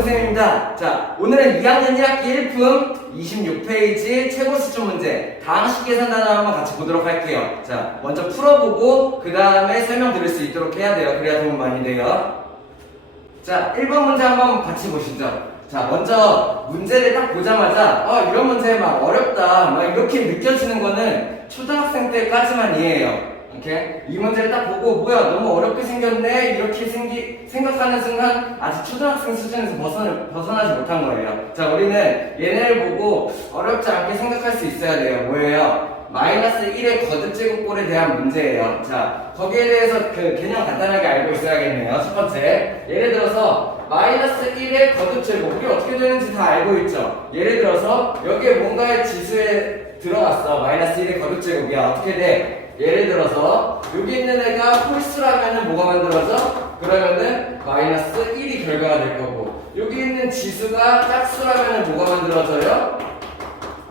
정근쌤입니다. 자, 오늘은 2학년 1학기 1품 26페이지 최고 수준 문제 다항식 계산 단어 한번 같이 보도록 할게요. 자, 먼저 풀어보고 그 다음에 설명 드릴 수 있도록 해야 돼요. 그래야 도움 많이 돼요. 자, 1번 문제 한번 같이 보시죠. 자, 먼저 문제를 딱 보자마자 이런 문제 막 어렵다 막 이렇게 느껴지는 거는 초등학생 때까지만 이해해요. 오케이? 이 문제를 딱 보고 뭐야 너무 어렵게 생겼네 이렇게 생각하는 순간 아직 초등학생 수준에서 벗어나지 못한 거예요. 자, 우리는 얘네를 보고 어렵지 않게 생각할 수 있어야 돼요. 뭐예요? 마이너스 1의 거듭제곱꼴에 대한 문제예요. 자, 거기에 대해서 그 개념 간단하게 알고 있어야겠네요. 첫 번째, 예를 들어서 마이너스 1의 거듭제곱, 우리 어떻게 되는지 다 알고 있죠? 예를 들어서 여기에 뭔가의 지수에 들어갔어. 마이너스 1의 거듭제곱이야. 어떻게 돼? 예를 들어서 여기 있는 애가 홀수라면은 뭐가 만들어져? 그러면은 마이너스 1이 결과가 될 거고, 여기 있는 지수가 짝수라면은 뭐가 만들어져요?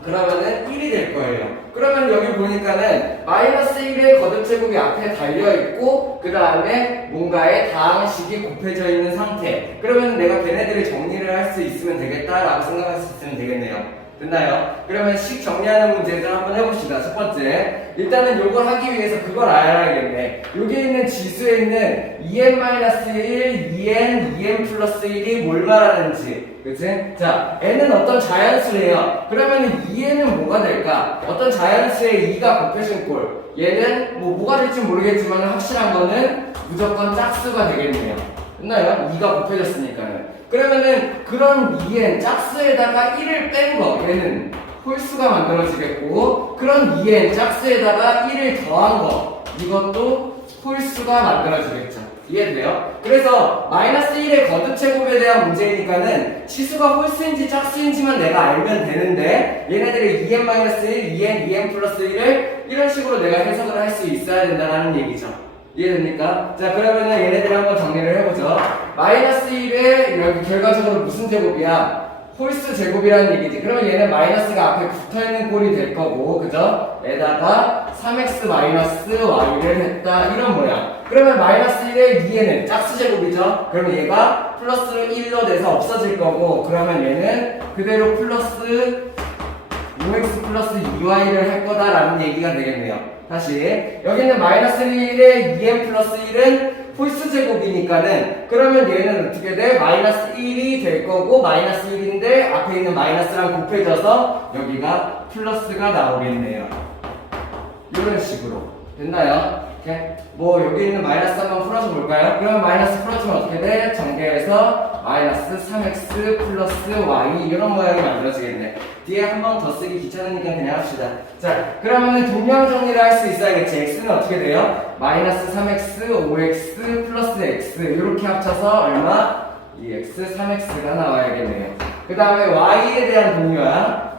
그러면은 1이 될 거예요. 그러면 여기 보니까는 마이너스 1의 거듭제곱이 앞에 달려있고 그 다음에 뭔가의 다항식이 곱해져 있는 상태. 그러면 내가 걔네들을 정리를 할 수 있으면 되겠다라고 생각할 수 있으면 되겠네요. 됐나요? 그러면 식 정리하는 문제들 한번 해봅시다. 첫 번째, 일단은 요걸 하기 위해서 그걸 알아야겠네. 여기 있는 지수에 있는 2n-1, 2n, 2n 플러스 1이 뭘 말하는지, 그치? 자, n은 어떤 자연수래요. 그러면 2n은 뭐가 될까? 어떤 자연수에 2가 곱해진 꼴. 얘는 뭐가 될지 모르겠지만 확실한 거는 무조건 짝수가 되겠네요. 됐나요? 2가 곱해졌으니까는. 그러면은 그런 2n 짝수에다가 1을 뺀 거, 얘는 홀수가 만들어지겠고, 그런 2n 짝수에다가 1을 더한 거, 이것도 홀수가 만들어지겠죠. 이해돼요? 그래서 마이너스 1의 거듭제곱에 대한 문제이니까는 치수가 홀수인지 짝수인지만 내가 알면 되는데, 얘네들의 2n-1, 2n, 2n 플러스 1을 이런 식으로 내가 해석을 할 수 있어야 된다는 얘기죠. 이해됩니까? 자, 그러면은 얘네들 한번 정리를 해보죠. 마이너스 1의 여기 결과적으로 무슨 제곱이야? 홀수 제곱이라는 얘기지. 그러면 얘는 마이너스가 앞에 붙어있는 꼴이 될 거고, 그죠? 에다가 3x 마이너스 y를 했다, 이런 모양. 그러면 마이너스 1의 2에는 짝수 제곱이죠? 그러면 얘가 플러스 1로 돼서 없어질 거고, 그러면 얘는 그대로 플러스 5x 플러스 2y를 할 거다라는 얘기가 되겠네요. 다시, 여기는 마이너스 1의 2n 플러스 1은 홀수 제곱이니까는, 그러면 얘는 어떻게 돼? 마이너스 1이 될 거고, 마이너스 1인데 앞에 있는 마이너스랑 곱해져서 여기가 플러스가 나오겠네요. 이런 식으로. 됐나요? 이렇게. 뭐 여기 있는 마이너스 한번 풀어줘 볼까요? 그러면 마이너스 풀어주면 어떻게 돼? 전개해서 마이너스 3x 플러스 y 이런 모양이 만들어지겠네. 뒤에 한 번 더 쓰기 귀찮으니까 그냥 합시다. 자, 그러면은 동량 정리를 할 수 있어야겠지. x는 어떻게 돼요? 마이너스 3x 5x 플러스 x 이렇게 합쳐서 얼마? 2x 3x가 나와야겠네요. 그 다음에 y에 대한 동료야.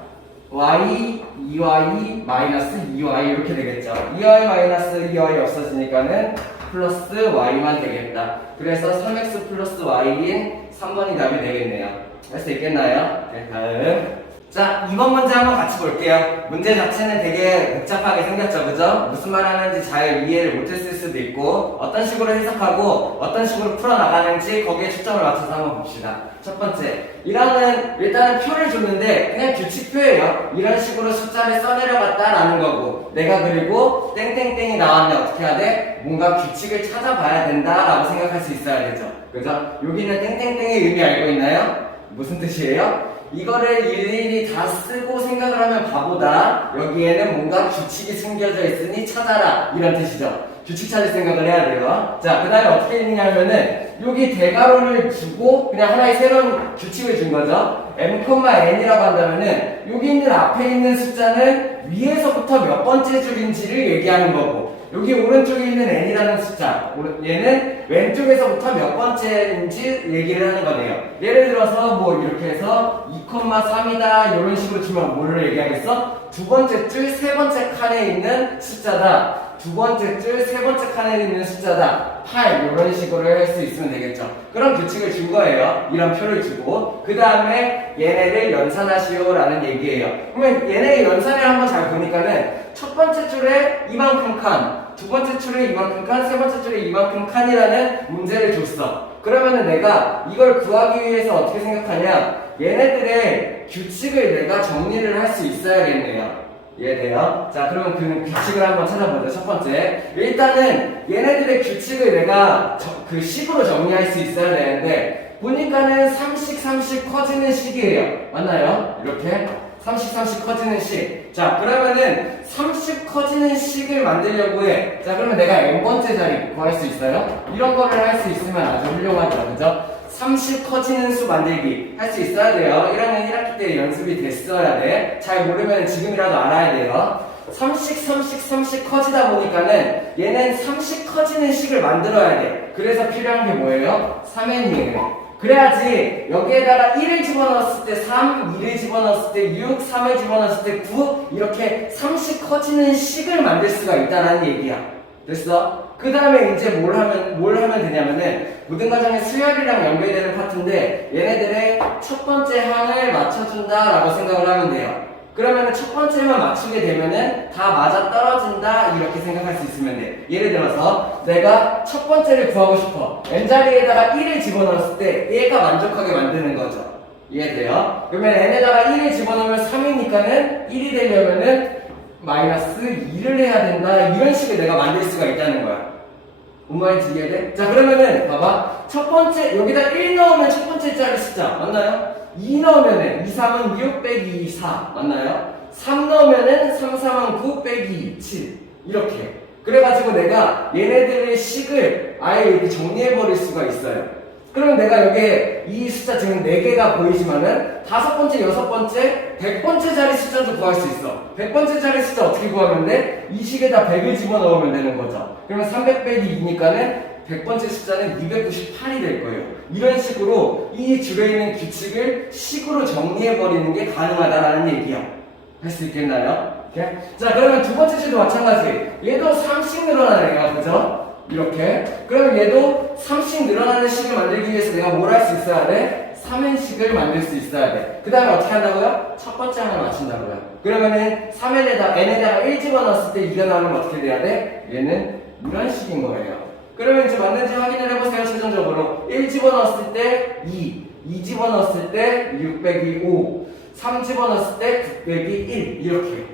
y 2y 마이너스 2y 이렇게 되겠죠. 2y 마이너스 2y 없어지니까는 플러스 y만 되겠다. 그래서 3x 플러스 y인 3번이 답이 되겠네요. 할 수 있겠나요? 네, 다음. 자, 2번 문제 한번 같이 볼게요. 문제 자체는 되게 복잡하게 생겼죠, 그죠? 무슨 말 하는지 잘 이해를 못했을 수도 있고, 어떤 식으로 해석하고, 어떤 식으로 풀어나가는지 거기에 초점을 맞춰서 한번 봅시다. 첫 번째, 일단은 표를 줬는데, 그냥 규칙표예요. 이런 식으로 숫자를 써내려갔다라는 거고, 내가 그리고 땡땡땡이 나왔는데 어떻게 해야 돼? 뭔가 규칙을 찾아봐야 된다라고 생각할 수 있어야 되죠. 그죠? 여기는 땡땡땡의 의미 알고 있나요? 무슨 뜻이에요? 이거를 일일이 다 쓰고 생각을 하면 바보다. 여기에는 뭔가 규칙이 숨겨져 있으니 찾아라, 이런 뜻이죠. 규칙 찾을 생각을 해야 돼요. 자, 그 다음에 어떻게 했냐면은 여기 대괄호를 주고 그냥 하나의 새로운 규칙을 준 거죠. m,n이라고 한다면은 여기 있는 앞에 있는 숫자는 위에서부터 몇 번째 줄인지를 얘기하는 거고, 여기 오른쪽에 있는 n이라는 숫자, 얘는 왼쪽에서부터 몇 번째인지 얘기를 하는 거네요. 예를 들어서 뭐 이렇게 해서 2,3이다 이런 식으로 주면 뭐를 얘기하겠어? 두 번째 줄, 세 번째 칸에 있는 숫자다. 두 번째 줄, 세 번째 칸에 있는 숫자다. 8 이런 식으로 할 수 있으면 되겠죠. 그런 규칙을 준 거예요. 이런 표를 주고 그 다음에 얘네를 연산하시오라는 얘기예요. 그러면 얘네의 연산을 한번 잘 보니까는 첫 번째 줄에 이만큼 칸, 두 번째 줄에 이만큼 칸, 세 번째 줄에 이만큼 칸이라는 문제를 줬어. 그러면은 내가 이걸 구하기 위해서 어떻게 생각하냐? 얘네들의 규칙을 내가 정리를 할 수 있어야겠네요. 이해돼요? 자, 그러면 그 규칙을 한번 찾아보자. 첫 번째. 일단은 얘네들의 규칙을 내가 그 식으로 정리할 수 있어야 되는데, 보니까는 3씩 커지는 식이에요. 맞나요? 이렇게. 3씩 커지는 식. 자, 그러면은 30 커지는 식을 만들려고 해. 자, 그러면 내가 n번째 자리 구할 수 있어요? 이런 거를 할 수 있으면 아주 훌륭하죠. 그죠? 30 커지는 수 만들기 할 수 있어야 돼요. 1학년 1학기 때 연습이 됐어야 돼. 잘 모르면 지금이라도 알아야 돼요. 30 커지다 보니까는 얘는 30 커지는 식을 만들어야 돼. 그래서 필요한 게 뭐예요? 3n이에요. 그래야지 여기에다가 1을 집어넣었을 때 3, 2를 집어넣었을 때 6, 3을 집어넣었을 때 9 이렇게 30 커지는 식을 만들 수가 있다는 얘기야. 됐어? 그 다음에 이제 뭘 하면 되냐면은 모든 과정의 수열이랑 연결되는 파트인데 얘네들의 첫 번째 항을 맞춰준다라고 생각을 하면 돼요. 그러면은 첫 번째만 맞추게 되면은 다 맞아 떨어진다 이렇게 생각할 수 있으면 돼. 예를 들어서 내가 첫 번째를 구하고 싶어. n자리에다가 1을 집어넣었을 때 얘가 만족하게 만드는 거죠. 이해돼요? 그러면 n에다가 1을 집어넣으면 3이니까는 1이 되려면은 마이너스 2를 해야 된다. 이런 식을 내가 만들 수가 있다는 거야. 뭔 말인지 이해돼? 자, 그러면은 봐봐. 첫 번째 여기다 1 넣으면 첫 번째 자리 숫자 맞나요? 2 넣으면은 2, 3은 6 빼기 4 맞나요? 3 넣으면은 3, 3은 9 빼기 7 이렇게. 그래가지고 내가 얘네들의 식을 아예 이렇게 정리해버릴 수가 있어요. 그러면 내가 여기에 이 숫자 지금 4개가 보이지만은 5번째, 6번째, 100번째 자리 숫자도 구할 수 있어. 100번째 자리 숫자 어떻게 구하면 돼? 이 식에다 100을 집어넣으면 되는 거죠. 그러면 300 빼기 2니까는 100번째 숫자는 298이 될 거예요. 이런 식으로 이 줄에 있는 규칙을 식으로 정리해버리는 게 가능하다라는 얘기야. 할 수 있겠나요? 오케이? 자, 그러면 두 번째 줄도 마찬가지. 얘도 3씩 늘어나네요. 그죠? 이렇게. 그러면 얘도 3씩 늘어나는 식을 만들기 위해서 내가 뭘 할 수 있어야 돼? 3n식을 만들 수 있어야 돼. 그 다음에 어떻게 한다고요? 첫 번째 항을 맞춘다고요. 그러면은 3n에다가 n에다가 1 집어넣었을 때 2가 나오면 어떻게 돼야 돼? 얘는 이런 식인 거예요. 그러면 이제 맞는지 확인을 해보세요. 최종적으로 1 집어넣었을 때 2 집어넣었을 때 6 빼기 5 3 집어넣었을 때 9 빼기 1 이렇게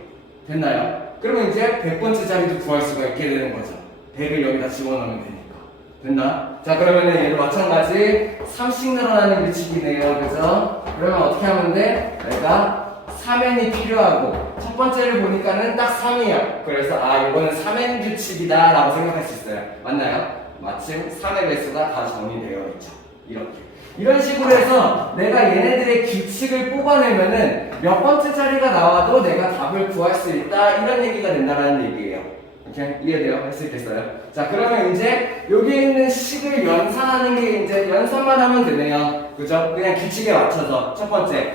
됐나요? 그러면 이제 100번째 자리도 구할 수가 있게 되는 거죠. 100을 여기다 집어넣으면 되니까. 됐나? 자, 그러면은 얘도 마찬가지 3씩 늘어나는 규칙이네요. 그죠? 그러면 어떻게 하면 돼? 내가 3n이 필요하고 첫 번째를 보니까는 딱 3이야. 그래서 이거는 3n 규칙이다 라고 생각할 수 있어요. 맞나요? 마침 3의 배수가 다 정리되어 있죠. 이렇게. 이런 식으로 해서 내가 얘네들의 규칙을 뽑아내면은 몇 번째 자리가 나와도 내가 답을 구할 수 있다. 이런 얘기가 된다는 얘기예요. 이렇게 이해돼요? 할 수 있겠어요? 자, 그러면 이제 여기 있는 식을 연산하는 게 이제 연산만 하면 되네요. 그죠? 그냥 규칙에 맞춰서 첫 번째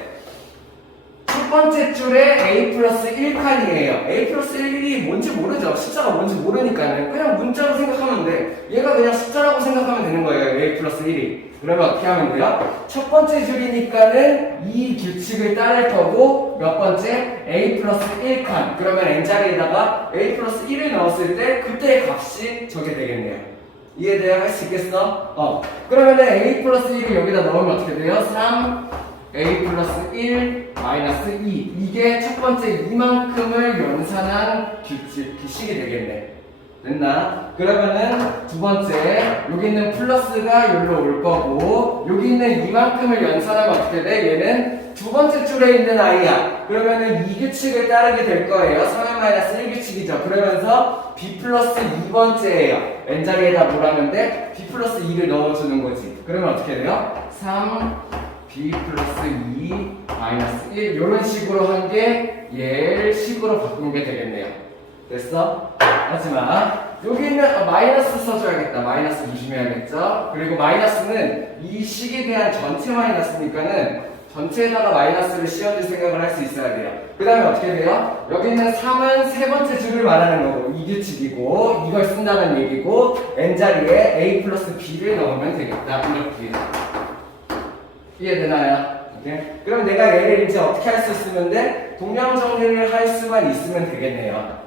줄에 a 플러스 1칸이에요. a 플러스 1이 뭔지 모르죠? 숫자가 뭔지 모르니까는 그냥 문자로 생각하면 돼. 얘가 그냥 숫자라고 생각하면 되는 거예요. a 플러스 1이. 그러면 어떻게 하면 돼요? 첫 번째 줄이니까는 이 규칙을 따를 거고 몇 번째? a 플러스 1칸. 그러면 n자리에다가 a 플러스 1을 넣었을 때 그때의 값이 저게 되겠네요. 이해돼요? 할 수 있겠어? 그러면은 a 플러스 1을 여기다 넣으면 어떻게 돼요? 3 a 플러스 1 마이너스 2 이게 첫 번째 이만큼을 연산한 식이 되겠네. 됐나? 그러면은 두 번째 여기 있는 플러스가 여기로 올 거고 여기 있는 이만큼을 연산하면 어떻게 돼? 얘는 두 번째 줄에 있는 아이야. 그러면은 이 규칙을 따르게 될 거예요. 3n 마이너스 1 규칙이죠. 그러면서 b 플러스 2번째예요. n자리에다 뭘 하면 돼? b 플러스 2를 넣어주는 거지. 그러면 어떻게 돼요? 3 b 플러스 2 마이너스 1 이런 식으로 한 게 얘를 식으로 바꾸는 게 되겠네요. 됐어? 하지만 여기 있는 마이너스 써줘야겠다. 마이너스 조심해야겠죠? 그리고 마이너스는 이 식에 대한 전체 마이너스니까는 전체에다가 마이너스를 씌워줄 생각을 할 수 있어야 돼요. 그 다음에 어떻게 돼요? 여기 있는 3은 세 번째 줄을 말하는 거고 이 규칙이고 이걸 쓴다는 얘기고 n자리에 a 플러스 b를 넣으면 되겠다. 이렇게 이해되나요? 오케이? 그럼 내가 얘를 이제 어떻게 할 수 있으면 돼? 동량 정리를 할 수만 있으면 되겠네요.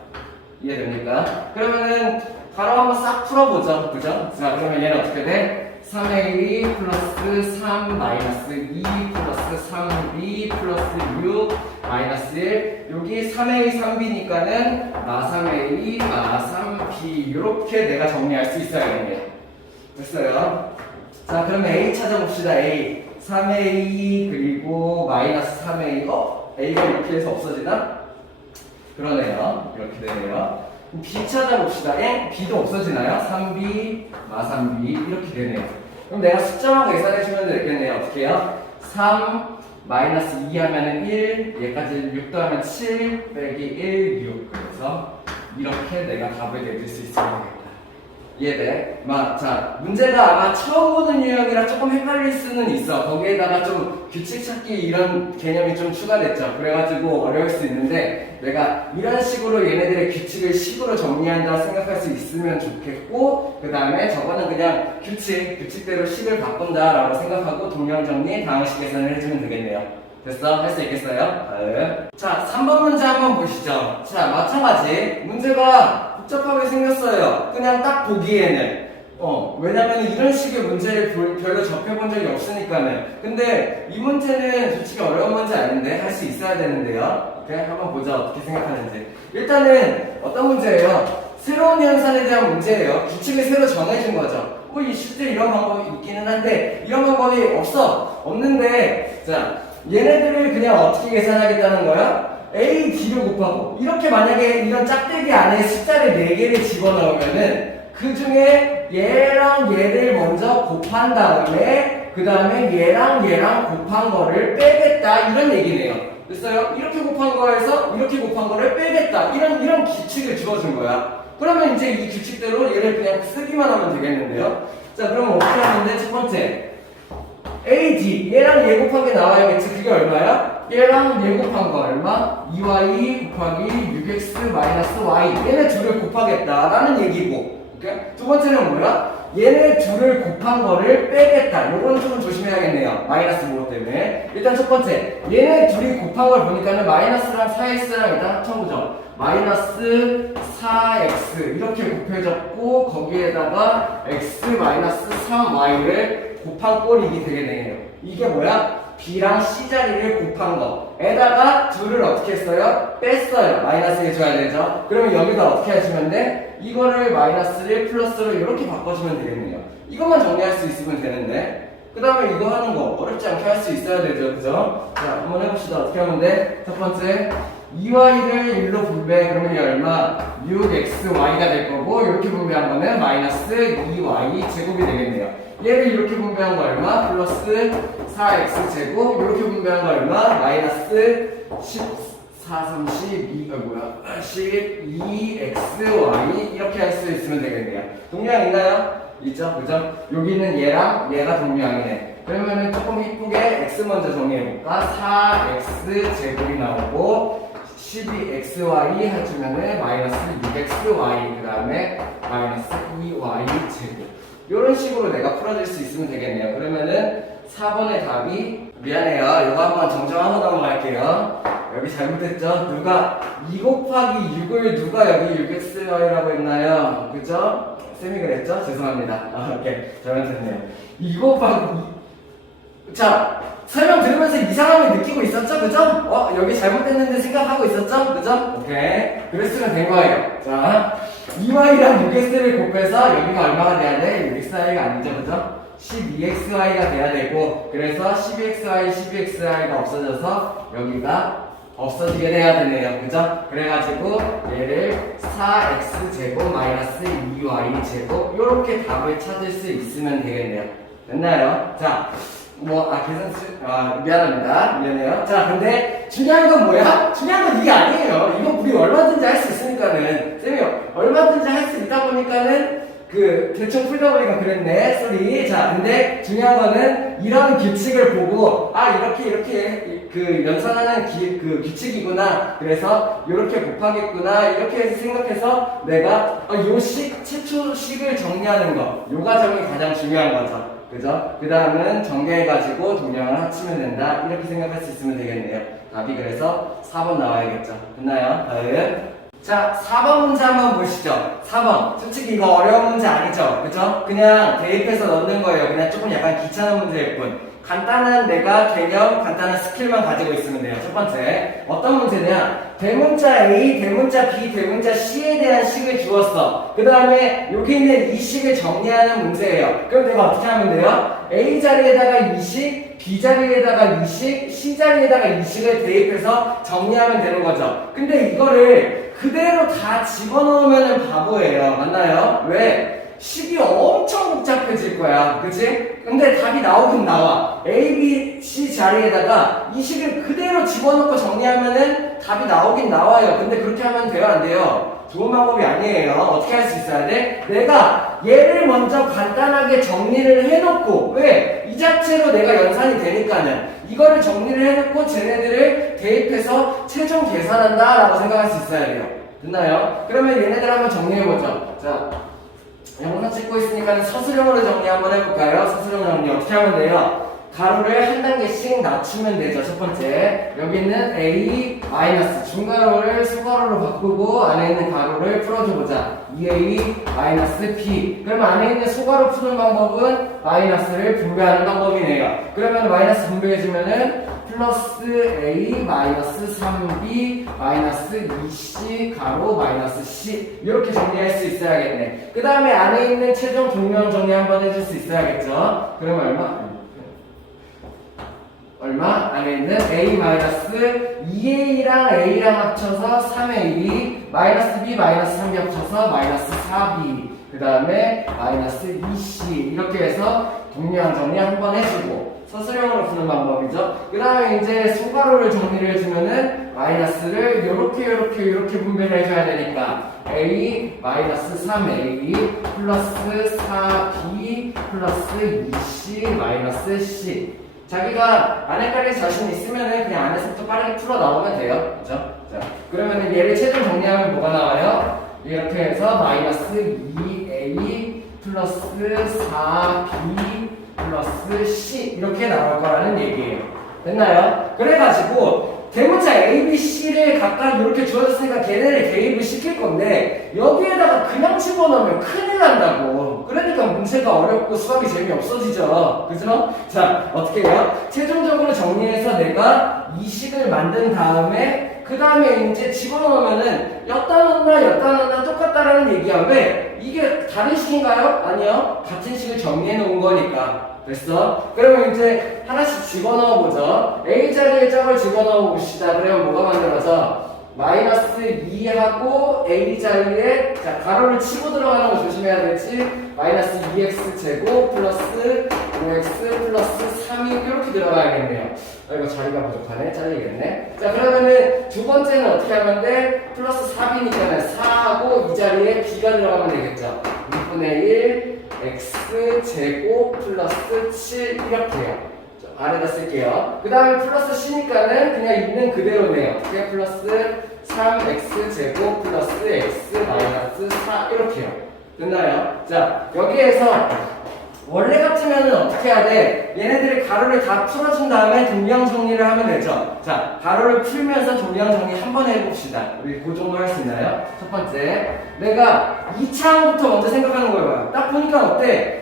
이해됩니까? 그러면은 바로 한번 싹 풀어보죠. 그죠? 자, 그러면 얘는 어떻게 돼? 3a 플러스 3 마이너스 2 플러스 3b 플러스 6 마이너스 1 여기 3a 3b니까는 마 3a 마 3b 이렇게 내가 정리할 수 있어야겠네요. 됐어요? 자 그러면 a 찾아봅시다. a 3a 그리고 마이너스 3a a가 이렇게 해서 없어지나? 그러네요. 이렇게 되네요. b 찾아봅시다. b도 없어지나요? 3b 마 3b 이렇게 되네요. 그럼 내가 숫자만 계산해주면 되겠네요. 어떻게 해요? 3 마이너스 2 하면은 1 얘까지 6도 하면 7 빼기 1 6 그래서 이렇게 내가 답을 내줄 수 있으면 되겠다. 이해돼? 자, 문제가 아마 처음 보는 유형이라 조금 헷갈릴 수는 있어. 거기에다가 좀 규칙 찾기 이런 개념이 좀 추가됐죠. 그래가지고 어려울 수 있는데 내가 이런 식으로 얘네들의 규칙을 식으로 정리한다 생각할 수 있으면 좋겠고 그 다음에 저거는 그냥 규칙대로 식을 바꾼다라고 생각하고 동량 정리, 다항식 계산을 해주면 되겠네요. 됐어? 할 수 있겠어요? 네. 자, 3번 문제 한번 보시죠. 자, 마찬가지 문제가 복잡하게 생겼어요. 그냥 딱 보기에는 왜냐면 이런 식의 문제를 별로 접해본 적이 없으니까는. 근데 이 문제는 솔직히 어려운 문제 아닌데 할 수 있어야 되는데요. 오케이? 한번 보자. 어떻게 생각하는지. 일단은 어떤 문제예요? 새로운 연산에 대한 문제예요. 규칙을 새로 정해준 거죠. 실제 이런 방법이 있기는 한데 이런 방법이 없는데 자 얘네들을 그냥 어떻게 계산하겠다는 거야? a, d를 곱하고 이렇게 만약에 이런 짝대기 안에 숫자를 4개를 집어넣으면은 그 중에 얘랑 얘를 먼저 곱한 다음에 그 다음에 얘랑 곱한 거를 빼겠다 이런 얘기네요. 됐어요? 이렇게 곱한 거에서 이렇게 곱한 거를 빼겠다 이런 규칙을 주어준 거야. 그러면 이제 이 규칙대로 얘를 그냥 쓰기만 하면 되겠는데요. 자 그럼 어떻게 하는데 첫 번째 a, d 얘랑 얘 곱한 게 나와야겠지. 그게 얼마야? 얘랑 얘 곱한 거 얼마? 2y 곱하기 6x 마이너스 y 얘네 둘을 곱하겠다라는 얘기고 오케이? 두 번째는 뭐야? 얘네 둘을 곱한 거를 빼겠다. 요건 좀 조심해야겠네요. 마이너스 뭐 때문에. 일단 첫 번째 얘네 둘이 곱한 걸 보니까는 마이너스랑 4x랑 일단 합쳐보죠. 마이너스 4x 이렇게 곱해졌고 거기에다가 x 마이너스 3y를 곱한 꼴이 되겠네요. 이게 뭐야? b랑 c 자리를 곱한 거에다가 둘을 어떻게 했어요? 뺐어요. 마이너스 해줘야 되죠. 그러면 여기다 어떻게 하시면 돼? 이거를 마이너스를 플러스로 이렇게 바꿔주면 되겠네요. 이것만 정리할 수 있으면 되는데 그 다음에 이거 하는 거 어렵지 않게 할 수 있어야 되죠. 그죠? 자 한번 해봅시다. 어떻게 하면 돼? 첫 번째 2y를 1로 분배 그러면 이게 얼마? 6xy가 될 거고 이렇게 분배한 거는 마이너스 2y 제곱이 되겠네요. 얘를 이렇게 분배한 거 얼마? 플러스 4x 제곱 이렇게 분배한 거 얼마? 마이너스 14, 32가 뭐야? 12xy 이렇게 할 수 있으면 되겠네요. 동량 있나요? 있죠? 그죠? 여기는 얘랑 얘가 동량이네. 그러면은 조금 이쁘게 x 먼저 정리해볼까? 4x 제곱이 나오고 12xy 해주면은 마이너스 6xy 그 다음에 마이너스 2y 제곱 이런 식으로 내가 풀어줄 수 있으면 되겠네요. 그러면은 4번의 답이 미안해요. 이거 한번 정정하고 넘어갈게요. 여기 잘못했죠? 누가 2 곱하기 6을 누가 여기 6xy라고 했나요? 그죠? 쌤이 그랬죠? 죄송합니다. 오케이. 잘못했네요. 2 곱하기 2. 자, 설명 들으면서 이상함을 느끼고 있었죠? 그죠? 여기 잘못됐는데 생각하고 있었죠? 그죠? 오케이. 그랬으면 된 거예요. 자, 2y랑 6x를 곱해서 여기가 얼마가 돼야 돼? 6xy가 아니죠? 그죠? 12xy가 돼야 되고 그래서 12xy, 12xy가 없어져서 여기가 없어지게 돼야 되네요. 그죠? 그래가지고 얘를 4x제곱 마이너스 2y제곱 요렇게 답을 찾을 수 있으면 되겠네요. 됐나요? 자, 미안합니다. 미안해요. 자, 근데 중요한 건 뭐야? 중요한 건 이게 아니에요. 이거 우리 얼마든지 할 수 있으니까는. 쌤이 얼마든지 할 수 있다 보니까는 대충 풀다 보니까 그랬네. 쏘리. 자, 근데 중요한 거는 이런 규칙을 보고, 이렇게 연산하는 규칙이구나. 그래서 이렇게 곱하겠구나. 이렇게 생각해서 내가 최초식을 정리하는 거. 요 과정이 가장 중요한 거죠. 그죠? 그 다음은 정리해가지고 동량을 합치면 된다. 이렇게 생각할 수 있으면 되겠네요. 답이 그래서 4번 나와야겠죠. 됐나요? 다음. 자, 4번 문제 한번 보시죠. 4번. 솔직히 이거 어려운 문제 아니죠? 그죠? 그냥 대입해서 넣는 거예요. 그냥 조금 약간 귀찮은 문제일 뿐. 간단한 내가 개념, 간단한 스킬만 가지고 있으면 돼요. 첫 번째. 어떤 문제냐? 대문자 A, 대문자 B, 대문자 C에 대한 식을 주었어. 그 다음에 여기 있는 이 식을 정리하는 문제예요. 그럼 내가 어떻게 하면 돼요? A 자리에다가 이 식, B 자리에다가 이 식, C 자리에다가 이 식을 대입해서 정리하면 되는 거죠. 근데 이거를 그대로 다 집어넣으면 바보예요. 맞나요? 왜? 식이 엄청 복잡해질 거야. 그치? 근데 답이 나오긴 나와. A, B, C 자리에다가 이 식을 그대로 집어넣고 정리하면은 답이 나오긴 나와요. 근데 그렇게 하면 돼요? 안 돼요? 좋은 방법이 아니에요. 어떻게 할 수 있어야 돼? 내가 얘를 먼저 간단하게 정리를 해놓고, 왜? 이 자체로 내가 연산이 되니까는 이거를 정리를 해놓고 쟤네들을 대입해서 최종 계산한다 라고 생각할 수 있어야 돼요. 됐나요? 그러면 얘네들 한번 정리해보죠. 자, 영상 찍고 있으니까 서술형으로 정리 한번 해볼까요? 서술형 정리 어떻게 하면 돼요? 가로를 한 단계씩 낮추면 되죠. 첫 번째, 여기 있는 A 마이너스 중가로를 수가로로 바꾸고 안에 있는 가로를 풀어줘보자. 2A 마이너스 B. 그러면 안에 있는 소가로 푸는 방법은 마이너스를 분배하는 방법이네요. 그러면 마이너스 분배해주면은 플러스 A 마이너스 3B 마이너스 2C 가로 마이너스 C 이렇게 정리할 수 있어야겠네. 그 다음에 안에 있는 최종 동명 정리 한번 해줄 수 있어야겠죠. 그러면 얼마? 안에 있는 A 마이너스 2A랑 A랑 합쳐서 3A 마이너스 B 마이너스 3B 합쳐서 마이너스 4B 그 다음에 마이너스 2C 이렇게 해서 동량 정리 한번 해주고 서술형으로 푸는 방법이죠. 그 다음에 이제 소가로를 정리를 해주면은 마이너스를 요렇게 분배를 해줘야 되니까 A 마이너스 3A 플러스 4B 플러스 2C 마이너스 C 자기가 안 헷갈릴 자신 있으면은 그냥 안에서부터 빠르게 풀어 나오면 돼요. 그죠? 자, 그러면은 얘를 최종 정리하면 뭐가 나와요? 이렇게 해서 마이너스 2A 플러스 4B 플러스 C 이렇게 나올 거라는 얘기예요. 됐나요? 그래가지고 대문자 A, B, C를 각각 이렇게 주어졌으니까 걔네를 대입을 시킬 건데 여기에다가 그냥 집어넣으면 큰일 난다고. 그러니까 문제가 어렵고 수학이 재미없어지죠. 그죠? 자, 어떻게 해요? 최종적으로 정리해서 내가 이 식을 만든 다음에 그 다음에 이제 집어넣으면은 엿다 넣나 똑같다라는 얘기야. 왜? 이게 다른 식인가요? 아니요. 같은 식을 정리해 놓은 거니까. 됐어? 그러면 이제 하나씩 집어넣어보죠. A 자리에 짝을 집어넣어봅시다. 그러면 뭐가 만들어져? 마이너스 2하고 A 자리에 자 가로를 치고 들어가는 거 조심해야 되지. 마이너스 2x 제곱 플러스 5x 플러스 3이 이렇게 들어가야겠네요. 이거 자리가 부족하네. 잘리겠네. 자 그러면은 두 번째는 어떻게 하면 돼? 플러스 4b니까 4하고 이 자리에 b가 들어가면 되겠죠. 6분의 1 x 제곱 플러스 7 이렇게요. 아래다 쓸게요. 그 다음에 플러스 c니까는 그냥 있는 그대로네요. 어떻게 플러스 3x 제곱 플러스 x 마이너스 4 이렇게요. 됐나요? 자 여기에서 원래 같으면 어떻게 해야 돼? 얘네들이 가로를 다 풀어준 다음에 동량 정리를 하면 되죠. 자 가로를 풀면서 동량 정리 한번 해봅시다. 우리 그 정도 할 수 있나요? 첫 번째 내가 2차항부터 먼저 생각하는 거예요. 딱 보니까 어때?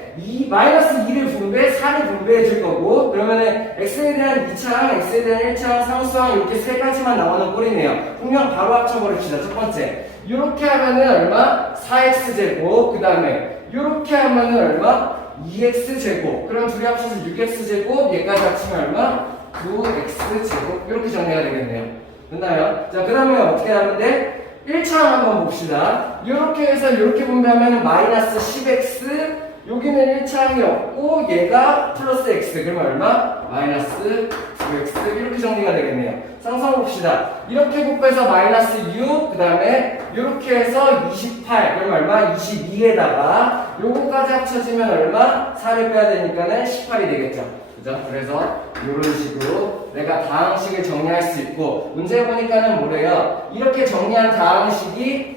마이너스 2를 분배, 4를 분배해 줄 거고 그러면은 x에 대한 2차항, x에 대한 1차항, 상수항 이렇게 세 가지만 나오는 꼴이네요. 분명 바로 합쳐버립시다. 첫 번째 이렇게 하면은 얼마? 4x제곱 그 다음에 이렇게 하면은 얼마? 2x제곱 그럼 둘이 합쳐서 6x제곱 얘까지 합치면 얼마? 9x제곱 이렇게 정리가 되겠네요. 됐나요? 자 그 다음에 어떻게 하면 돼? 1차항 한번 봅시다. 이렇게 해서 이렇게 분배하면 마이너스 10x 여기는 1차항이었고 얘가 플러스 x 그러면 얼마? 마이너스 9x 이렇게 정리가 되겠네요. 상상 봅시다. 이렇게 곱해서 마이너스 6 그 다음에 이렇게 해서 28 그러면 얼마? 22에다가 요거까지 합쳐지면 얼마? 4를 빼야 되니까는 18이 되겠죠. 그죠? 그래서 이런 식으로 내가 다항식을 정리할 수 있고 문제 보니까는 뭐래요? 이렇게 정리한 다항식이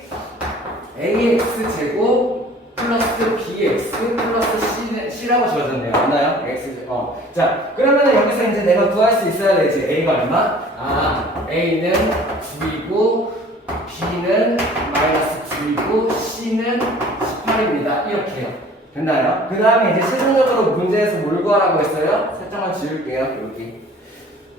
ax 제곱 플러스 bx 플러스 c라고 주어졌네요. 맞나요? x 자 그러면 여기서 이제 내가 구할 수 있어야 되지. a가 얼마? 아 a는 9이고 B는 마이너스 9이고 C는 18입니다. 이렇게요. 됐나요? 그 다음에 이제 최종적으로 문제에서 뭘 구하라고 했어요? 살짝만 지울게요. 여기.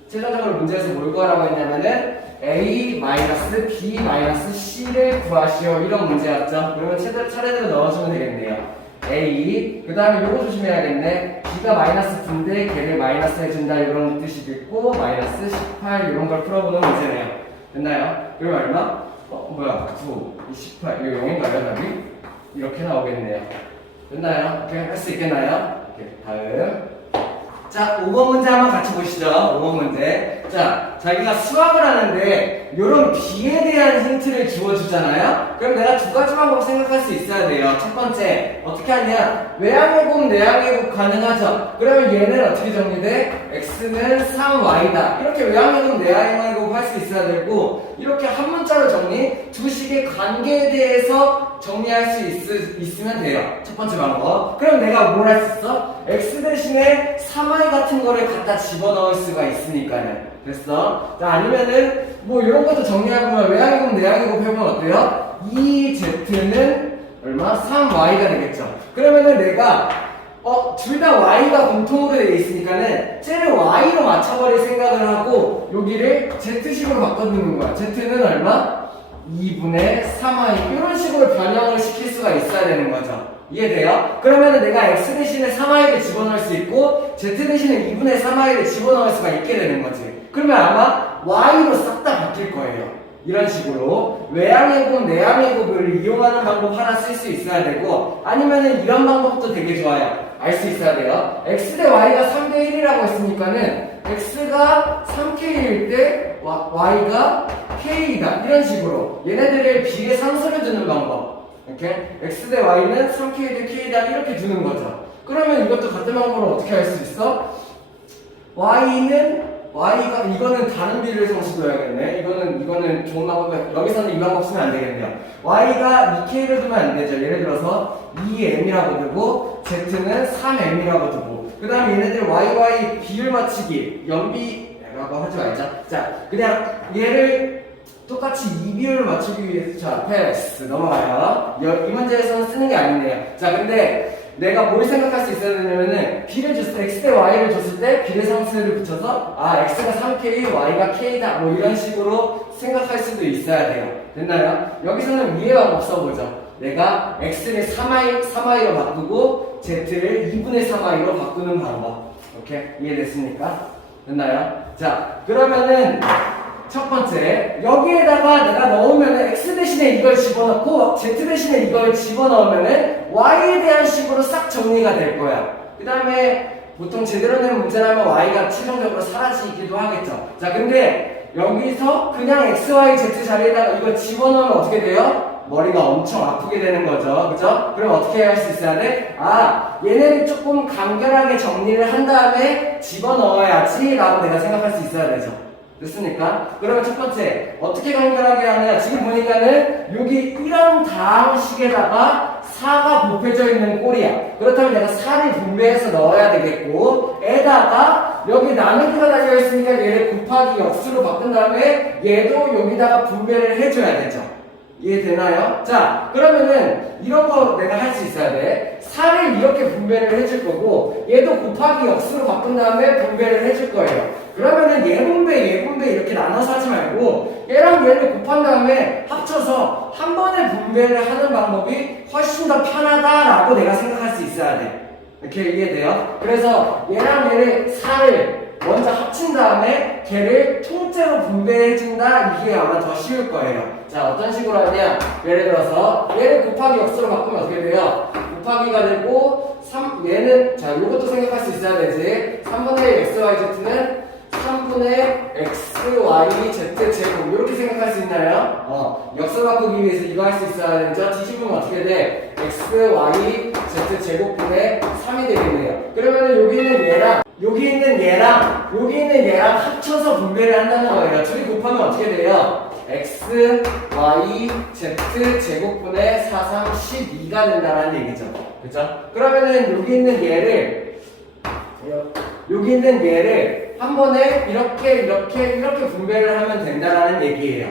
최종적으로 문제에서 뭘 구하라고 했냐면은 A 마이너스 B 마이너스 C를 구하시오. 이런 문제였죠. 그러면 차례대로 넣어주면 되겠네요. A, 그 다음에 요거 조심해야겠네. B가 마이너스 9인데 걔를 마이너스 해준다 이런 뜻이 있고 마이너스 18 이런 걸 풀어보는 문제네요. 됐나요? 그럼 얼마? 뭐야 9, 18 이거 0인가요 답이? 이렇게 나오겠네요. 됐나요? 이렇게 할 수 있겠나요? 이렇게 다음 자 5번 문제 한번 같이 보시죠. 5번 문제. 자 자기가 수학을 하는데 이런 B에 대한 힌트를 주어주잖아요. 그럼 내가 두 가지 방법 생각할 수 있어야 돼요. 첫 번째 어떻게 하냐, 외항의 곱 내항의 곱 가능하죠. 그러면 얘는 어떻게 정리돼? X는 3Y다 이렇게 외항의 곱 내항의 곱 할 수 있어야 되고, 이렇게 한 문자로 정리, 두 식의 관계에 대해서 정리할 수 있으면 돼요. 첫 번째 방법. 그럼 내가 뭘 할 수 있어? X 대신에 3Y 같은 거를 갖다 집어넣을 수가 있으니까요. 됐어? 자, 아니면은 뭐 이런 것도 정리해보면 외항의 곱 내항의 곱 해보면 어때요? 2Z는 얼마? 3Y가 되겠죠. 그러면은 내가 둘 다 Y가 공통으로 되어 있으니까는 쟤를 Y로 맞춰버릴 생각을 하고 여기를 Z식으로 바꿔두는 거야. Z는 얼마? 2분의 3Y 이런 식으로 변형을 시킬 수가 있어야 되는 거죠. 이해돼요? 그러면은 내가 X 대신에 3Y를 집어넣을 수 있고 Z 대신에 2분의 3Y를 집어넣을 수가 있게 되는 거지. 그러면 아마 Y로 싹 다 바뀔 거예요. 이런 식으로 외항의 곱, 내항의 곱을 이용하는 방법 하나 쓸 수 있어야 되고, 아니면은 이런 방법도 되게 좋아요. 알 수 있어야 돼요. X 대 Y가 3대 1이라고 했으니까는 X가 3K일 때 Y가 K이다. 이런 식으로 얘네들의 비례 상수를 두는 방법. 이렇게 X 대 Y는 3K 대 K다 이렇게 두는 거죠. 그러면 이것도 같은 방법으로 어떻게 할 수 있어? Y가 이거는 다른 비례 상수로 해야겠네. 이거는 좋은 방법이야. 여기서는 이 방법 쓰면 안 되겠네요. Y가 2K를 두면 안 되죠. 예를 들어서 2M이라고 두고 Z는 3M이라고 두고, 그 다음에 얘네들 YY 비율 맞추기 연비라고 하지 말자. 자, 그냥 얘를 똑같이 이 비율을 맞추기 위해서, 자, 패스 넘어가요. 이 문제에서는 쓰는 게 아니네요. 자, 근데 내가 뭘 생각할 수 있어야 되냐면은 B를 줬을 때, X 대 Y를 줬을 때 비례상수를 붙여서 X가 3K, Y가 K다 뭐 이런 식으로 생각할 수도 있어야 돼요. 됐나요? 여기서는 위에 방법 써보죠. 내가 X를 3Y로 바꾸고 Z를 2분의 3Y로 바꾸는 방법. 오케이? 이해됐습니까? 됐나요? 자, 그러면은 첫 번째, 여기에다가 내가 넣으면은 X 대신에 이걸 집어넣고 Z 대신에 이걸 집어넣으면은 Y에 대한 식으로 싹 정리가 될 거야. 그 다음에 보통 제대로 된 문제라면 Y가 최종적으로 사라지기도 하겠죠. 자, 근데 여기서 그냥 X, Y, Z 자리에다가 이걸 집어넣으면 어떻게 돼요? 머리가 엄청 아프게 되는 거죠. 그죠? 그럼 어떻게 할 수 있어야 돼? 얘네를 조금 간결하게 정리를 한 다음에 집어넣어야지 라고 내가 생각할 수 있어야 되죠. 됐습니까? 그러면 첫 번째, 어떻게 간결하게 하느냐? 지금 보니까는 여기 이런 다음식에다가 4가 곱해져 있는 꼴이야. 그렇다면 내가 4를 분배해서 넣어야 되겠고, 에다가 여기 나누기가 달려있으니까 얘를 곱하기 역수로 바꾼 다음에 얘도 여기다가 분배를 해줘야 되죠. 이해되나요? 자, 그러면은 이런 거 내가 할 수 있어야 돼. 4를 이렇게 분배를 해줄 거고 얘도 곱하기 역수로 바꾼 다음에 분배를 해줄 거예요. 그러면은 얘 분배 이렇게 나눠서 하지 말고 얘랑 얘를 곱한 다음에 합쳐서 한 번에 분배를 하는 방법이 훨씬 더 편하다라고 내가 생각할 수 있어야 돼. 이렇게 이해돼요? 그래서 얘랑 얘를 4를 먼저 합친 다음에 걔를 통째로 분배해준다. 이게 아마 더 쉬울 거예요. 자, 어떤 식으로 하냐? 예를 들어서 얘를 곱하기 역수로 바꾸면 어떻게 돼요? 곱하기가 되고 얘는, 자, 요것도 생각할 수 있어야 되지. 3분의 1 XYZ는 3분의 XYZ 제곱 이렇게 생각할 수 있나요? 역수 바꾸기 위해서 이거 할 수 있어야 되죠. 뒤집으면 어떻게 돼? XYZ 제곱분의 3이 되겠네요. 그러면은 여기 있는 얘랑 여기 있는 얘랑 합쳐서 분배를 한다는 거예요. 둘이 곱하면 어떻게 돼요? X, Y, Z 제곱분의 4, 3, 12가 된다는 얘기죠. 그죠? 그러면은 여기 있는 얘를 한 번에 이렇게 분배를 하면 된다는 얘기예요.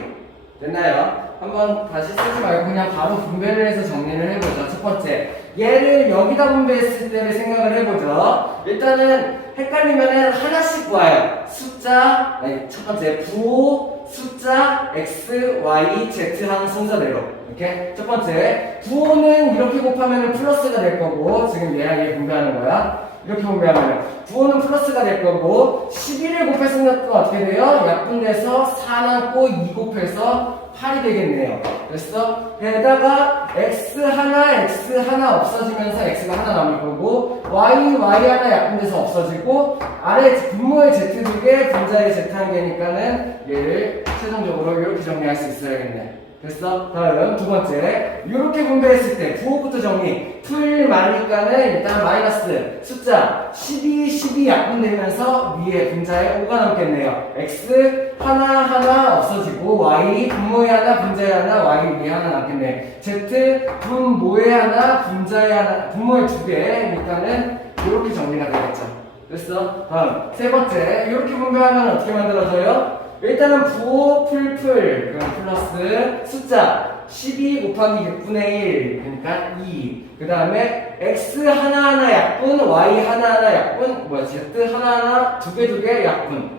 됐나요? 한번 다시 쓰지 말고 그냥 바로 분배를 해서 정리를 해보죠. 첫 번째, 얘를 여기다 분배했을 때를 생각을 해보죠. 일단은 헷갈리면은 하나씩 와요. 숫자, 아니, 첫 번째 부호, 숫자, x, y, z 하는 순서대로. 이렇게 첫 번째, 부호는 이렇게 곱하면 플러스가 될 거고, 지금 얘랑 얘 분배하는 거야. 이렇게 분배하면 부호는 플러스가 될 거고, 11을 곱했으면 또 어떻게 돼요? 약분돼서 4 남고 2 곱해서 8이 되겠네요. 그래서 게다가 x 하나 없어지면서 x가 하나 남을 거고, y 하나 약분돼서 없어지고, 아래 분모의 z 두 개, 분자의 z 한 개니까는 얘를 최종적으로 이렇게 정리할 수 있어야겠네. 됐어? 다음 두 번째, 이렇게 분배했을 때 부호부터 정리. 풀 많으니까는 일단 마이너스 숫자 12 약분되면서 위에 분자에 5가 남겠네요. x 하나 없어지고, y 분모에 하나 분자에 하나, y 위에 하나 남겠네. z 분모에 하나 분자에 하나, 분모에 두 개니까는 이렇게 정리가 되겠죠. 됐어? 다음 세 번째, 이렇게 분배하면 어떻게 만들어져요? 일단은 부호 풀풀 그럼 플러스 숫자 12 곱하기 6분의 1 그러니까 2. 그 다음에 x 하나하나 약분, y 하나하나 약분, z 하나하나 두 개 약분.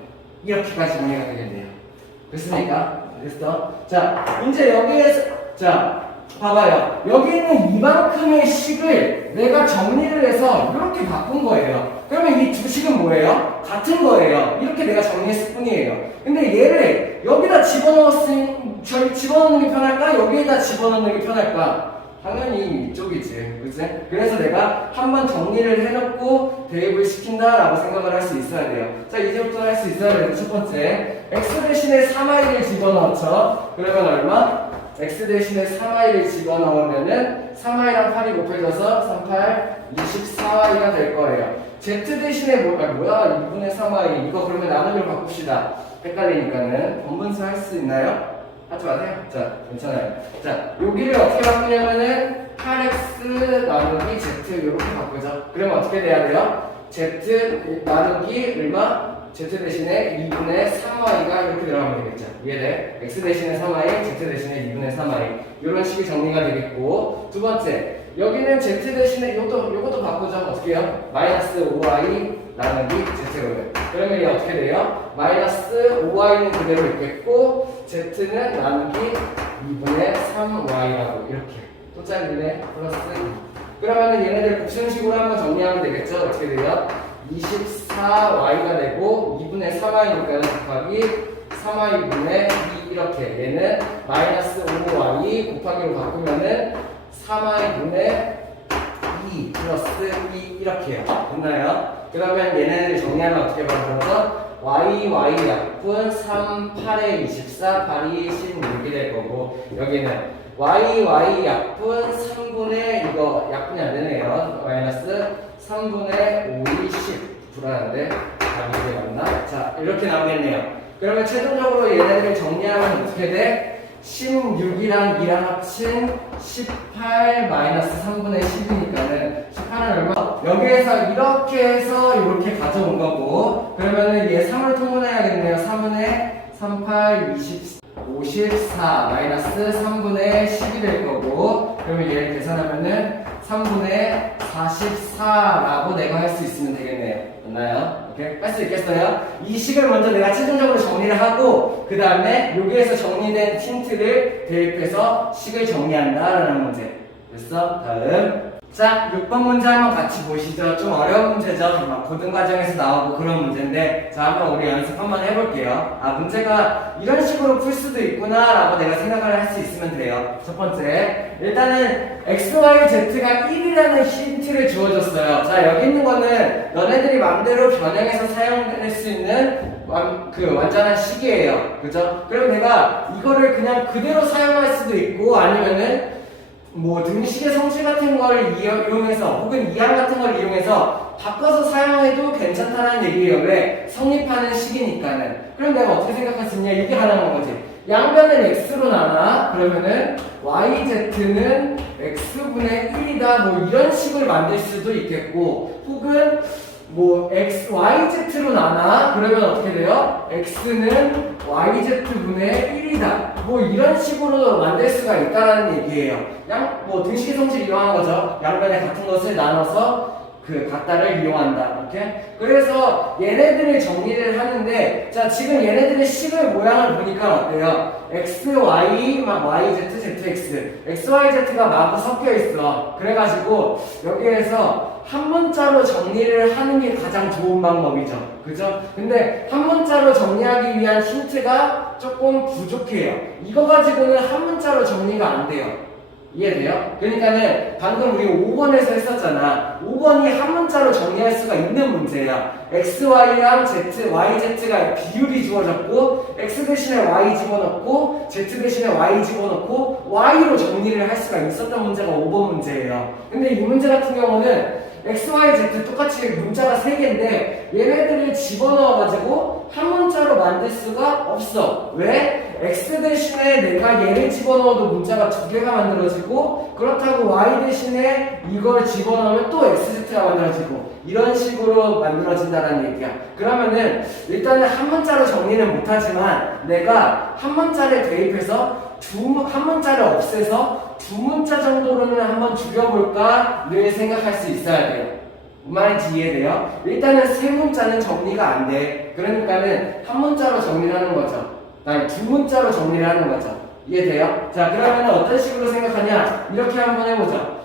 이렇게까지 정리가 되겠네요. 됐습니까? 됐어? 자, 이제 여기에서 자 봐봐요. 여기 있는 이만큼의 식을 내가 정리를 해서 이렇게 바꾼 거예요. 그러면 이 두 식은 뭐예요? 같은 거예요. 이렇게 내가 정리했을 뿐이에요. 근데 얘를 여기다 집어넣는 게 편할까? 여기에다 집어넣는 게 편할까? 당연히 이쪽이지. 그치? 그래서 내가 한번 정리를 해놓고 대입을 시킨다라고 생각을 할 수 있어야 돼요. 자, 이제부터 할 수 있어야 돼요. 첫 번째, x 대신에 3i를 집어넣죠. 그러면 얼마? x 대신에 3i를 집어넣으면은 3i랑 8이 곱해져서 38, 24i가 될 거예요. z 대신에 뭐야? 2분의 3i. 이거 그러면 나누기로 바꿉시다. 헷갈리니까는. 번분수 할 수 있나요? 하지 마세요. 자, 괜찮아요. 자, 여기를 어떻게 바꾸냐면은 8x 나누기 z 이렇게 바꾸죠. 그러면 어떻게 돼야 돼요? z 나누기 얼마? z 대신에 2분의 3y가 이렇게 들어가면 되겠죠. 이해돼? x 대신에 3y, z 대신에 2분의 3y. 이런 식이 정리가 되겠고, 두 번째, 여기는 z 대신에 요것도 바꾸죠. 어떻게 해요? 마이너스 5y 나누기 z로요. 그러면 이게 어떻게 돼요? 마이너스 5y는 그대로 있겠고, z는 나누기 2분의 3y라고 이렇게. 또 잘리네. 플러스 2. 그러면 얘네들 곱셈식으로 한번 정리하면 되겠죠. 어떻게 돼요? 24y가 되고 2분의 3y니까 곱하기 3y분의 2 이렇게. 얘는 마이너스 5y 곱하기로 바꾸면은 3y분의 2 플러스 2 이렇게요. 됐나요? 그러면 얘네를 정리하면 어떻게 만들어서 y 약분 3, 8에 24, 8이 16이 될 거고, 여기는 y 약분 3분의 이거 약분이 안 되네요. 마이너스 3분의 5이 10. 불안한데? 이게 맞나? 자, 이렇게 나오겠네요. 그러면 최종적으로 얘네를 정리하면 어떻게 돼? 16이랑 2랑 합친 18 마이너스 3분의 10이니까는 18은 얼마? 여기에서 이렇게 해서 이렇게 가져온 거고, 그러면은 얘 3을 통분해야겠네요. 3분의 38, 54 마이너스 3분의 10이 될 거고, 그러면 얘를 계산하면은 3분의 44라고 내가 할 수 있으면 되겠네요. 맞나요? 오케이? 할 수 있겠어요? 이 식을 먼저 내가 최종적으로 정리를 하고, 그 다음에 여기에서 정리된 힌트를 대입해서 식을 정리한다라는 문제. 됐어? 다음. 자, 6번 문제 한번 같이 보시죠. 좀 어려운 문제죠. 막 고등과정에서 나오고 그런 문제인데, 자, 한번 우리 연습 한번 해볼게요. 아, 문제가 이런 식으로 풀 수도 있구나 라고 내가 생각을 할 수 있으면 돼요. 첫 번째, 일단은 x, y, z가 1이라는 힌트를 주어줬어요. 자, 여기 있는 거는 너네들이 맘대로 변형해서 사용할 수 있는 완전한 식이에요. 그죠? 그럼 내가 이거를 그냥 그대로 사용할 수도 있고, 아니면은 뭐 등식의 성질 같은 걸 이용해서 혹은 이항 같은 걸 이용해서 바꿔서 사용해도 괜찮다는 얘기예요. 왜? 성립하는 식이니까는. 그럼 내가 어떻게 생각할 수 있냐? 이게 하나인 거지. 양변을 x로 나눠. 그러면은 yz는 x분의 1이다. 뭐 이런 식을 만들 수도 있겠고, 혹은 뭐 yz로 나눠. 그러면 어떻게 돼요? x는 yz분의 1이다. 뭐 이런 식으로 만들 수가 있다는 얘기예요. 뭐 등식의 성질 이용하는 거죠. 양변에 같은 것을 나눠서 그 같다를 이용한다. 이렇게. 그래서 얘네들을 정리를 하는데, 자, 지금 얘네들의 식의 모양을 보니까 어때요? x, y, 막 y, z, z, x. x, y, z가 마구 섞여 있어. 그래가지고 여기에서 한 문자로 정리를 하는 게 가장 좋은 방법이죠. 그죠? 근데 한 문자로 정리하기 위한 힌트가 조금 부족해요. 이거 가지고는 한 문자로 정리가 안 돼요. 이해돼요? 그러니까는 방금 우리 5번에서 했었잖아. 5번이 한 문자로 정리할 수가 있는 문제야. x, y랑 z, y, z가 비율이 주어졌고 x 대신에 y 집어넣고 z 대신에 y 집어넣고 y로 정리를 할 수가 있었던 문제가 5번 문제예요. 근데 이 문제 같은 경우는 x, y, z 똑같이 문자가 3개인데 얘네들을 집어넣어가지고 한 문자로 만들 수가 없어. 왜? x 대신에 내가 얘를 집어넣어도 문자가 2개가 만들어지고 그렇다고 y 대신에 이걸 집어넣으면 또 xz가 만들어지고 이런 식으로 만들어진다는 얘기야. 그러면은 일단은 한 문자로 정리는 못하지만 내가 한 문자를 대입해서 한 문자를 없애서 두 문자 정도로는 한번 줄여볼까를 생각할 수 있어야 돼요. 뭔 말인지 이해돼요? 일단은 세 문자는 정리가 안 돼. 그러니까는 한 문자로 정리를 하는 거죠. 아니, 두 문자로 정리를 하는 거죠. 이해돼요? 자, 그러면 어떤 식으로 생각하냐? 이렇게 한번 해보자.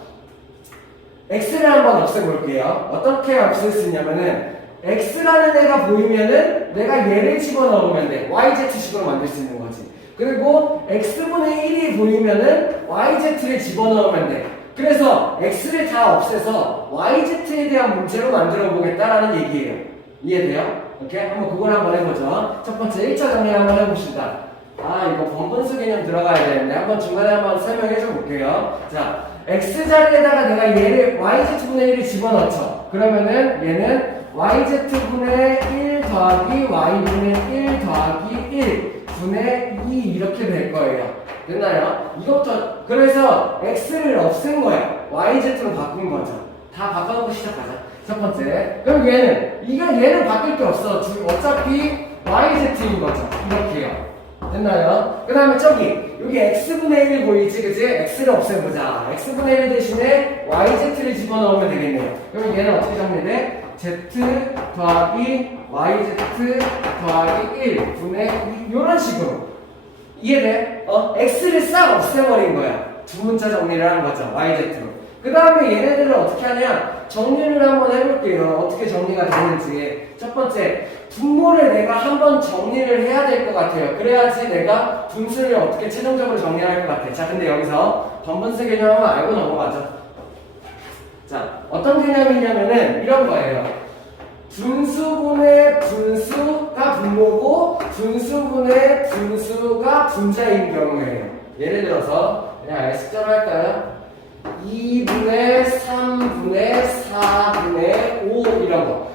x를 한번 없애볼게요. 어떻게 없앨 수 있냐면은 x라는 애가 보이면은 내가 얘를 집어넣으면 돼. yz식으로 만들 수 있는 거지. 그리고 x분의 1이 보이면은 yz를 집어넣으면 돼. 그래서 x를 다 없애서 yz에 대한 문제로 만들어 보겠다라는 얘기예요. 이해돼요? 오케이? 한번 그걸 한번 해보죠. 첫 번째 1차 정리 한번 해봅시다. 이거 번분수 개념 들어가야 되는데 한번 중간에 한번 설명해 줘 볼게요. 자, x 자리에다가 내가 얘를 yz분의 1을 집어넣죠. 그러면은 얘는 yz분의 1 더하기 y분의 1 더하기 1 분의 2 이렇게 될 거예요. 됐나요? 이것부터 그래서 x를 없앤 거야. yz로 바꾼 거죠. 다 바꿔놓고 시작하자. 첫 번째. 그럼 얘는 바뀔 게 없어. 어차피 yz인 거죠. 이렇게요. 됐나요? 그 다음에 여기 x분의 1 보이지? 그치? x를 없애보자. x분의 1 대신에 yz를 집어넣으면 되겠네요. 그럼 얘는 어떻게 정리돼? z 더하기 yz 더하기 1 분의 2 요런 식으로. 이해돼? x를 싹 없애버린 거야. 두 문자 정리를 하는 거죠. yz로. 그 다음에 얘네들을 어떻게 하냐? 정리를 한번 해볼게요. 어떻게 정리가 되는지. 첫 번째, 분모를 내가 한번 정리를 해야 될 것 같아요. 그래야지 내가 분수를 어떻게 최종적으로 정리할 것 같아. 자, 근데 여기서 번분수 개념 한번 알고 넘어가죠. 자, 어떤 개념이냐면은 이런 거예요. 분수분의 분수가 분모고 분수분의 분수가 분자인 경우에요. 예를 들어서 그냥 식대로 할까요? 2분의 3분의 4분의 5 이런 거.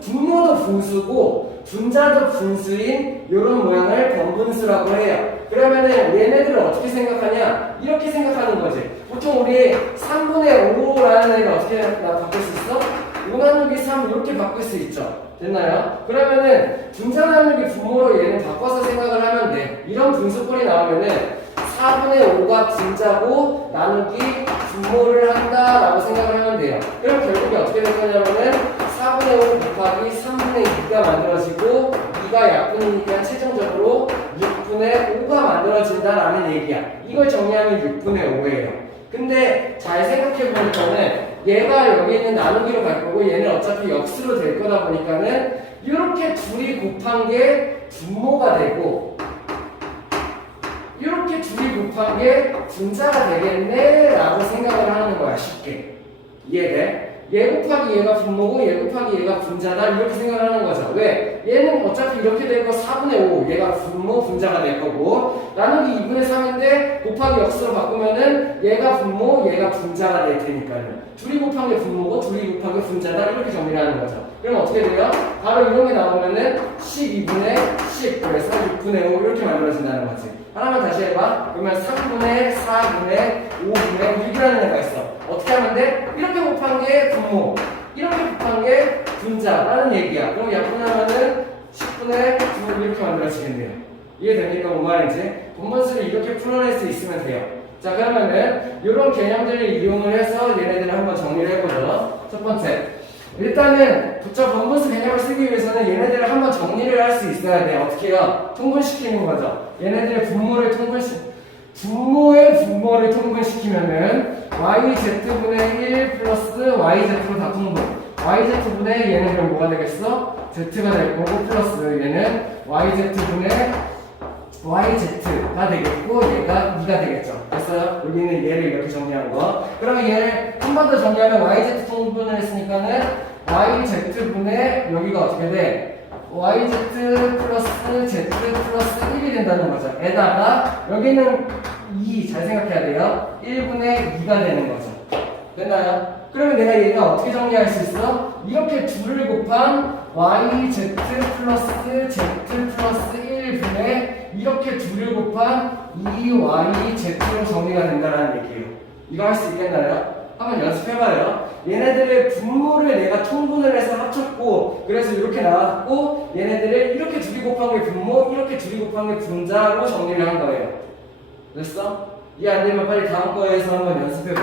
분모도 분수고 분자도 분수인 이런 모양을 번분수라고 해요. 그러면은 얘네들을 어떻게 생각하냐? 이렇게 생각하는 거지. 보통 우리 3분의 5라는 애가 어떻게 바꿀 수 있어? 5 나누기 3 이렇게 바꿀 수 있죠. 됐나요? 그러면은 분자 나누기 분모로 얘는 바꿔서 생각을 하면 돼. 이런 분수꼴이 나오면은 4분의 5가 분자고 나누기 분모를 한다라고 생각을 하면 돼요. 그럼 결국에 어떻게 될 거냐면은 4분의 5 곱하기 3분의 2가 만들어지고 2가 약분이니까 최종적으로 6분의 5가 만들어진다라는 얘기야. 이걸 정리하면 6분의 5예요. 근데 잘 생각해 보니까는 얘가 여기 있는 나누기로 갈 거고 얘는 어차피 역수로 될 거다 보니까는 이렇게 둘이 곱한 게 분모가 되고 이렇게 둘이 곱한 게 분자가 되겠네 라고 생각을 하는 거야. 쉽게 이해돼? 얘 곱하기 얘가 분모고 얘 곱하기 얘가 분자다 이렇게 생각을 하는 거죠. 왜? 얘는 어차피 이렇게 될 거 4분의 5 얘가 분모 분자가 될 거고 나누기 2분의 3인데 곱하기 역수로 바꾸면은 얘가 분모 얘가 분자가 될 테니까요. 둘이 곱한 게 분모고 둘이 곱한 게 분자다 이렇게 정리를 하는 거죠. 그럼 어떻게 돼요? 바로 이런 게 나오면은 12분의 10 그래서 6분의 5 이렇게 만들어진다는 거지. 하나만 다시 해봐. 그러면 3분의 4분의 5분의 6이라는 애가 있어. 어떻게 하면 돼? 이렇게 곱한 게 분모, 이렇게 곱한 게 분자라는 얘기야. 그럼 약분하면은 10분의 9 이렇게 만들어지겠네요. 이해됩니까? 뭔 말인지? 분분수를 이렇게 풀어낼 수 있으면 돼요. 자, 그러면은 이런 개념들을 이용을 해서 얘네들을 한번 정리를 해보죠. 첫 번째, 일단은 저 분분수 개념을 쓰기 위해서는 얘네들을 한번 정리를 할 수 있어야 돼요. 어떻게 해요? 통분시키는 거죠. 얘네들의 분모의 분모를 통분시키면은 yz분의 1 플러스 yz로 다 통분. yz분의 얘는 그럼 뭐가 되겠어? z가 될 거고 플러스 얘는 yz분의 yz가 되겠고 얘가 2가 되겠죠. 됐어요? 여기는 얘를 이렇게 정리한 거. 그러면 얘를 한 번 더 정리하면 yz 통분을 했으니까는 yz분의 여기가 어떻게 돼? yz 플러스 z 플러스 1이 된다는 거죠. 에다가 여기는 2 잘 생각해야 돼요. 1분의 2가 되는 거죠. 됐나요? 그러면 내가 얘가 어떻게 정리할 수 있어? 이렇게 둘을 곱한 yz 플러스 z 플러스 1분의 이렇게 둘을 곱한 2yz로 정리가 된다는 얘기예요. 이거 할 수 있겠나요? 한번 연습해봐요. 얘네들의 분모를 내가 통분을 해서 합쳤고 그래서 이렇게 나왔고 얘네들을 이렇게 둘이 곱한 게 분모 이렇게 둘이 곱한 게 분자로 정리를 한 거예요. 됐어? 이해 안 되면 빨리 다음 거에서 한번 연습해봐.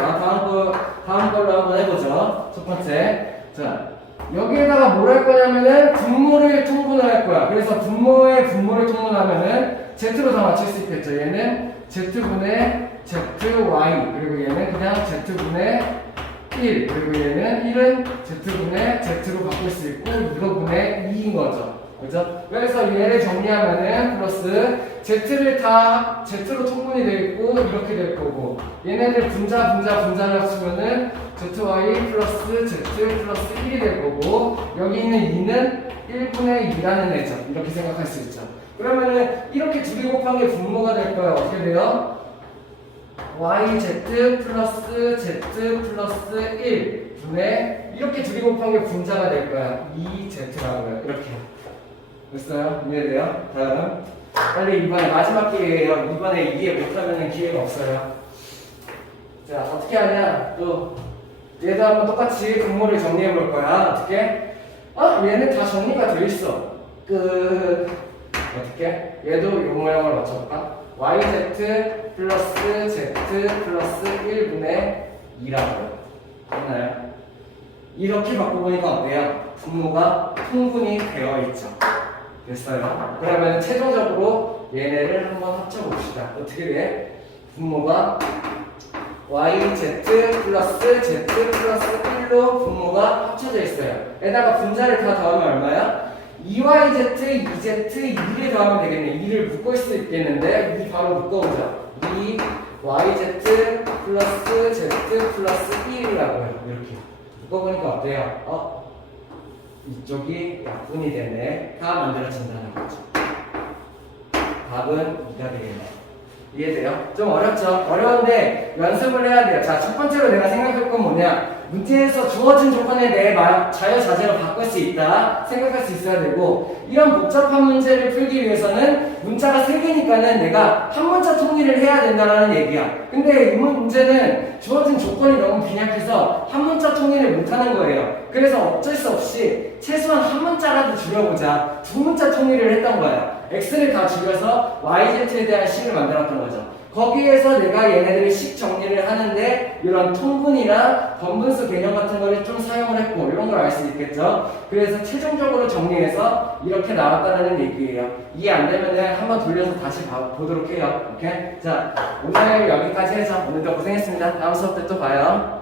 다음 걸로 한번 해보죠. 첫 번째. 자, 여기에다가 뭘 할 거냐면은 분모를 통분을 할 거야. 그래서 분모의 분모를 통분하면은 z로 다 맞출 수 있겠죠. 얘는 z분의 zy 그리고 얘는 그냥 z분의 1 그리고 얘는 1은 z분의 z로 바꿀 수 있고 이거분의 2인 거죠. 그죠? 그래서 얘를 정리하면은 플러스 z를 다 z로 통분이 되어 있고 이렇게 될 거고 얘네들 분자를 합치면은 zy 플러스 z 플러스 1이 될 거고 여기 있는 2는 1분의 2라는 애죠. 이렇게 생각할 수 있죠. 그러면은 이렇게 두 개 곱한 게 분모가 될 거예요. 어떻게 돼요? yz 플러스 z 플러스 1 분의 이렇게 두 개 곱한 게 분자가 될 거야. 2z라고요. 이렇게. 됐어요? 이해돼요? 다음. 빨리 이번에 마지막 기회예요. 이번에 이해 못하면 기회가 없어요. 자, 어떻게 하냐? 또 얘도 한번 똑같이 분모를 정리해 볼 거야. 어떻게? 얘는 다 정리가 돼 있어. 어떻게? 얘도 요 모양으로 맞춰볼까? yz 플러스 z 플러스 1분의 2라고요. 됐나요? 이렇게 바꿔보니까 어때요? 분모가 통분이 되어 있죠. 됐어요? 그러면 최종적으로 얘네를 한번 합쳐봅시다. 어떻게 돼? 분모가 yz 플러스 z 플러스 1로 분모가 합쳐져 있어요. 에다가 분자를 다 더하면 얼마야? 2yz, 2z, 2를 더하면 되겠네. 2를 묶을 수 있겠는데 2 바로 묶어보자. 2yz 플러스 z 플러스 1이라고요. 이렇게 묶어보니까 어때요? 이쪽이 약분이 되네. 가 만들어진다는 거죠. 답은 2가 되겠네. 이해돼요? 좀 어렵죠? 어려운데 연습을 해야 돼요. 자, 첫 번째로 내가 생각할 건 뭐냐? 문제에서 주어진 조건에 대해 자유자재로 바꿀 수 있다 생각할 수 있어야 되고 이런 복잡한 문제를 풀기 위해서는 문자가 3개니까는 내가 한 문자 통일을 해야 된다는 얘기야. 근데 이 문제는 주어진 조건이 너무 빈약해서 한 문자 통일을 못하는 거예요. 그래서 어쩔 수 없이 최소한 한 문자라도 줄여보자. 두 문자 통일을 했던 거야. x를 다 줄여서 yz에 대한 식을 만들었던 거죠. 거기에서 내가 얘네들의 식 정리를 하는데 이런 통분이나 번분수 개념 같은 거를 좀 사용을 했고 이런 걸 알 수 있겠죠. 그래서 최종적으로 정리해서 이렇게 나왔다는 얘기예요. 이해 안 되면 한번 돌려서 다시 보도록 해요. 오케이? 자, 오늘 여기까지 해서 오늘도 고생했습니다. 다음 수업 때 또 봐요.